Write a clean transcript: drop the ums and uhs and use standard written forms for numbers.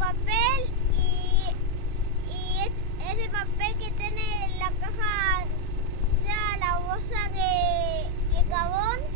papel ese papel que tiene la caja, o sea, la bolsa de jabón.